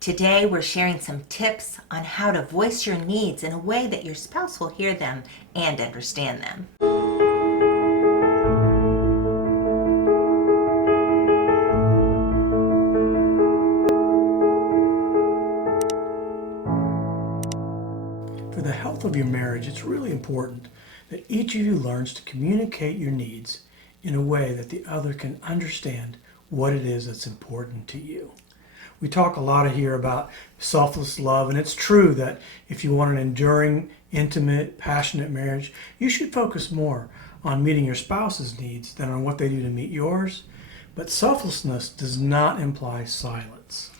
Today, we're sharing some tips on how to voice your needs in a way that your spouse will hear them and understand them. For the health of your marriage, it's really important that each of you learns to communicate your needs in a way that the other can understand what it is that's important to you. We talk a lot here about selfless love, and it's true that if you want an enduring, intimate, passionate marriage, you should focus more on meeting your spouse's needs than on what they do to meet yours. But selflessness does not imply silence.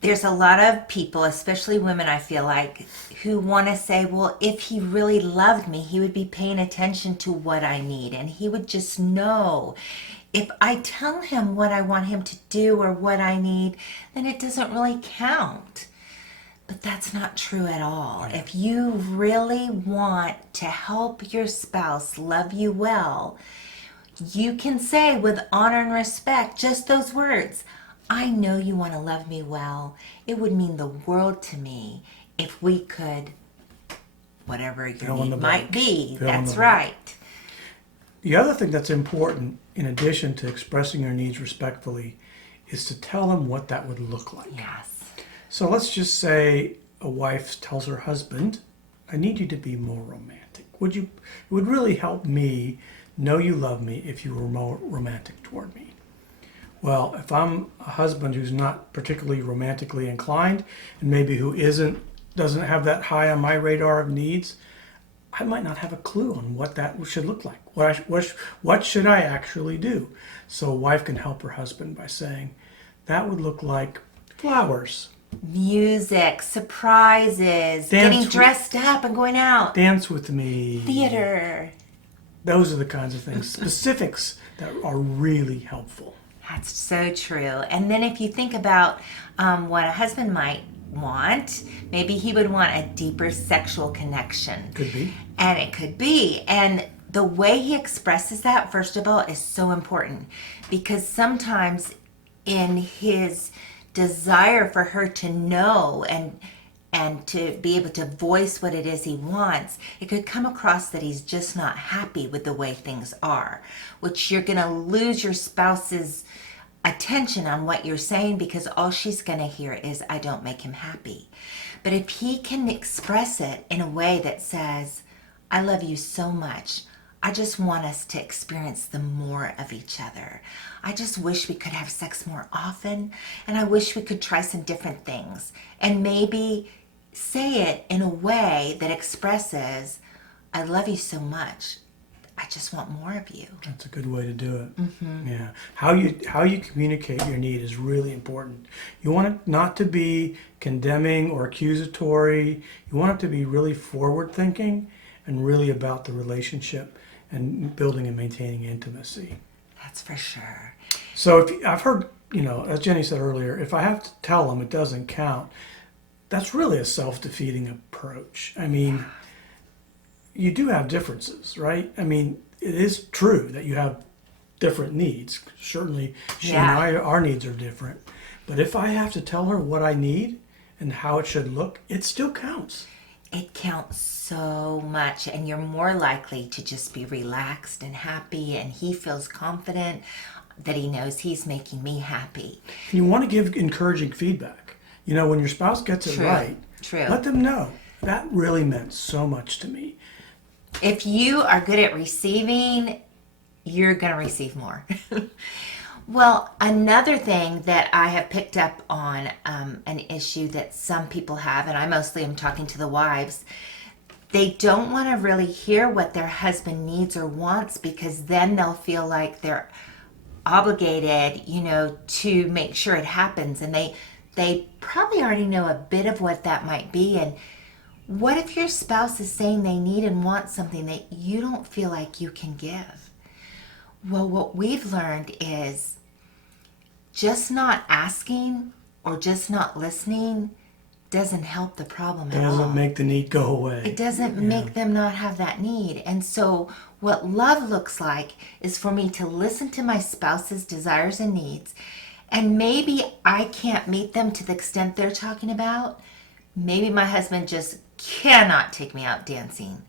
There's a lot of people, especially women, I feel like, who want to say, well, if he really loved me, he would be paying attention to what I need, and he would just know. If I tell him what I want him to do or what I need, then it doesn't really count. But that's not true at all. If you really want to help your spouse love you well, you can say with honor and respect just those words. I know you want to love me well. It would mean the world to me if we could, whatever your need might be. That's right. The other thing that's important, in addition to expressing your needs respectfully, is to tell them what that would look like. Yes. So let's just say a wife tells her husband, I need you to be more romantic. It would really help me know you love me if you were more romantic toward me. Well, if I'm a husband who's not particularly romantically inclined, and maybe who doesn't have that high on my radar of needs, I might not have a clue on what that should look like. What should I actually do? So a wife can help her husband by saying, that would look like flowers. Music, surprises, getting dressed up and going out. Dance with me. Theater. Those are the kinds of things, specifics that are really helpful. That's so true. And then if you think about what a husband might want, maybe he would want a deeper sexual connection. Could be. And it could be. And the way he expresses that, first of all, is so important, because sometimes in his desire for her to know and to be able to voice what it is he wants, it could come across that he's just not happy with the way things are, which you're going to lose your spouse's attention on what you're saying, because all she's going to hear is, I don't make him happy. But if he can express it in a way that says, I love you so much, I just want us to experience the more of each other. I just wish we could have sex more often, and I wish we could try some different things. And maybe say it in a way that expresses, I love you so much, I just want more of you. That's a good way to do it. Mm-hmm. Yeah. How you communicate your need is really important. You want it not to be condemning or accusatory. You want it to be really forward thinking and really about the relationship and building and maintaining intimacy. That's for sure. So I've heard, as Jenny said earlier, if I have to tell them it doesn't count, that's really a self-defeating approach. I mean, you do have differences, right? I mean, it is true that you have different needs. Certainly, she and I, our needs are different. But if I have to tell her what I need and how it should look, it still counts. It counts so much, and you're more likely to just be relaxed and happy, and he feels confident that he knows he's making me happy. And you want to give encouraging feedback. When your spouse gets it right, let them know, that really meant so much to me. If you are good at receiving, you're going to receive more. Well, another thing that I have picked up on, an issue that some people have, and I mostly am talking to the wives, they don't want to really hear what their husband needs or wants, because then they'll feel like they're obligated, to make sure it happens. And they probably already know a bit of what that might be. And what if your spouse is saying they need and want something that you don't feel like you can give? Well, what we've learned is just not asking or just not listening doesn't help the problem at all. Doesn't make the need go away. It doesn't make them not have that need. And so what love looks like is for me to listen to my spouse's desires and needs And maybe I can't meet them to the extent they're talking about. Maybe my husband just cannot take me out dancing.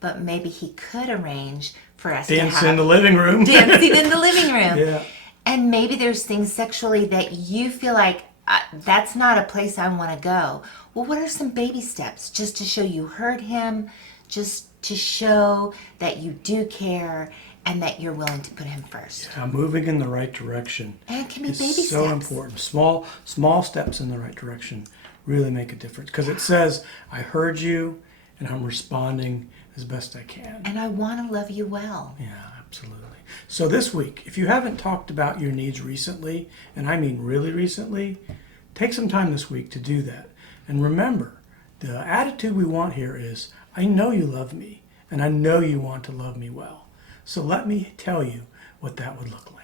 But maybe he could arrange for us to Dance have in the living room. dancing in the living room. Yeah. And maybe there's things sexually that you feel like that's not a place I want to go. Well, what are some baby steps just to show you heard him, just to show that you do care and that you're willing to put him first? Moving in the right direction. And it can be is baby so steps. important. Small steps in the right direction really make a difference, because it says, I heard you and I'm responding as best I can. And I want to love you well. Yeah, absolutely. So this week, if you haven't talked about your needs recently, and I mean really recently, take some time this week to do that. And remember, the attitude we want here is, I know you love me, and I know you want to love me well. So let me tell you what that would look like.